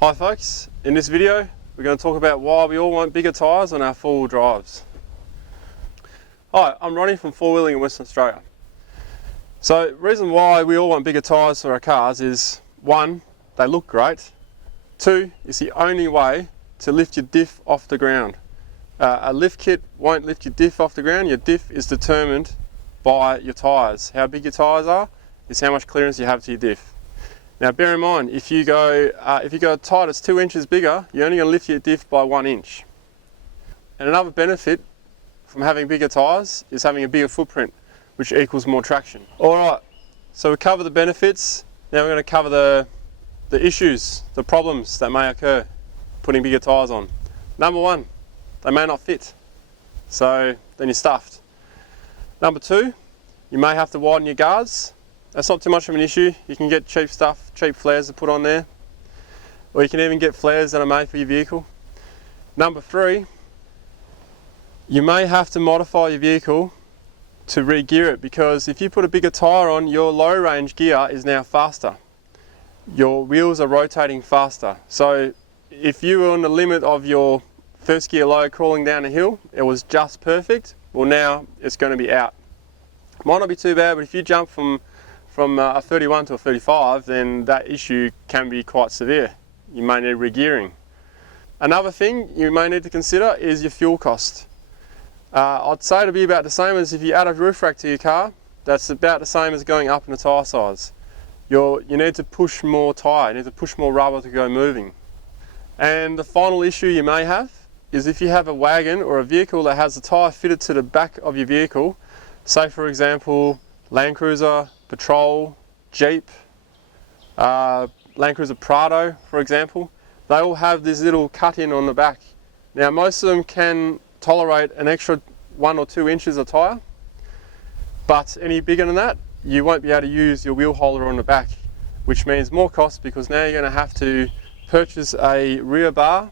Hi folks, in this video we're going to talk about why we all want bigger tyres on our four-wheel drives. Hi, I'm Ronnie from Four Wheeling in Western Australia. So the reason why we all want bigger tyres for our cars is 1, they look great. 2, it's the only way to lift your diff off the ground. A lift kit won't lift your diff off the ground. Your diff is determined by your tyres. How big your tyres are is how much clearance you have to your diff. Now bear in mind, if you go a tyre that's 2 inches bigger, you're only going to lift your diff by 1 inch. And another benefit from having bigger tyres is having a bigger footprint, which equals more traction. Alright, so we cover the benefits. Now we're going to cover the issues, the problems that may occur putting bigger tyres on. Number 1, they may not fit, so then you're stuffed. Number 2, you may have to widen your guards. That's not too much of an issue. You can get cheap stuff, cheap flares to put on there, or you can even get flares that are made for your vehicle. Number 3, you may have to modify your vehicle to re-gear it, because if you put a bigger tyre on, your low range gear is now faster. Your wheels are rotating faster. So if you were on the limit of your first gear low crawling down a hill, it was just perfect, well now it's going to be out. Might not be too bad, but if you jump from a 31 to a 35, then that issue can be quite severe. You may need re-gearing. Another thing you may need to consider is your fuel cost. I'd say it'll be about the same as if you add a roof rack to your car. That's about the same as going up in the tyre size. You need to push more tyre, you need to push more rubber to go moving. And the final issue you may have is if you have a wagon or a vehicle that has the tyre fitted to the back of your vehicle, say for example Land Cruiser, Patrol, Jeep, Land Cruiser Prado for example, they all have this little cut-in on the back. Now most of them can tolerate an extra 1 or 2 inches of tyre, but any bigger than that you won't be able to use your wheel holder on the back, which means more cost, because now you're going to have to purchase a rear bar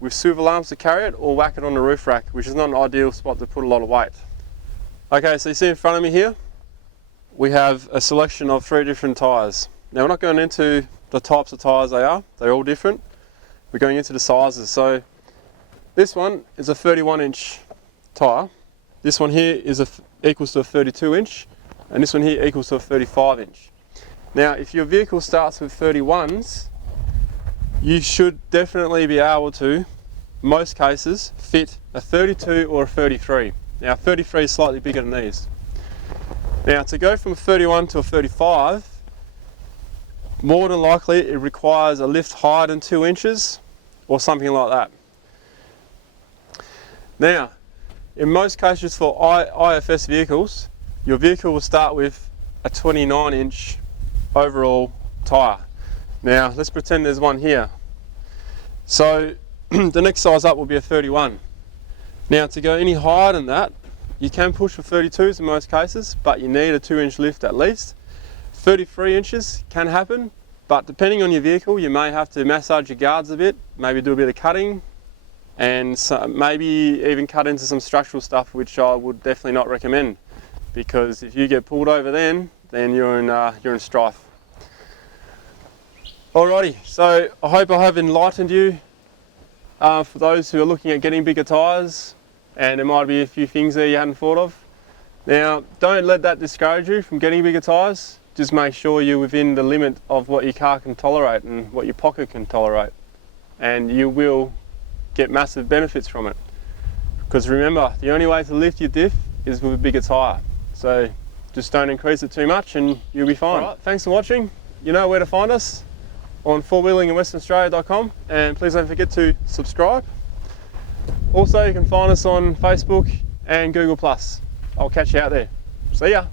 with swivel arms to carry it, or whack it on the roof rack, which is not an ideal spot to put a lot of weight. Okay, so you see in front of me here we have a selection of 3 different tyres. Now we're not going into the types of tyres they are, they're all different. We're going into the sizes. So this one is a 31 inch tyre, this one here is equals to a 32 inch, and this one here equals to a 35 inch. Now if your vehicle starts with 31s, you should definitely be able to, most cases, fit a 32 or a 33. Now 33 is slightly bigger than these. Now to go from a 31 to a 35, more than likely it requires a lift higher than 2 inches or something like that. Now in most cases for IFS vehicles, your vehicle will start with a 29 inch overall tyre. Now let's pretend there's one here. So the next size up will be a 31. Now to go any higher than that, you can push for 32s in most cases, but you need a 2 inch lift at least. 33 inches can happen, but depending on your vehicle you may have to massage your guards a bit, maybe do a bit of cutting, and maybe even cut into some structural stuff, which I would definitely not recommend, because if you get pulled over then you're in strife. Alrighty, so I hope I have enlightened you for those who are looking at getting bigger tyres, and there might be a few things there you hadn't thought of. Now don't let that discourage you from getting bigger tyres. Just make sure you're within the limit of what your car can tolerate and what your pocket can tolerate, and you will get massive benefits from it. Because remember, the only way to lift your diff is with a bigger tyre. So just don't increase it too much and you'll be fine. Alright, thanks for watching. You know where to find us on fourwheelinginwesternaustralia.com, and please don't forget to subscribe. Also you can find us on Facebook and Google+. I'll catch you out there. See ya.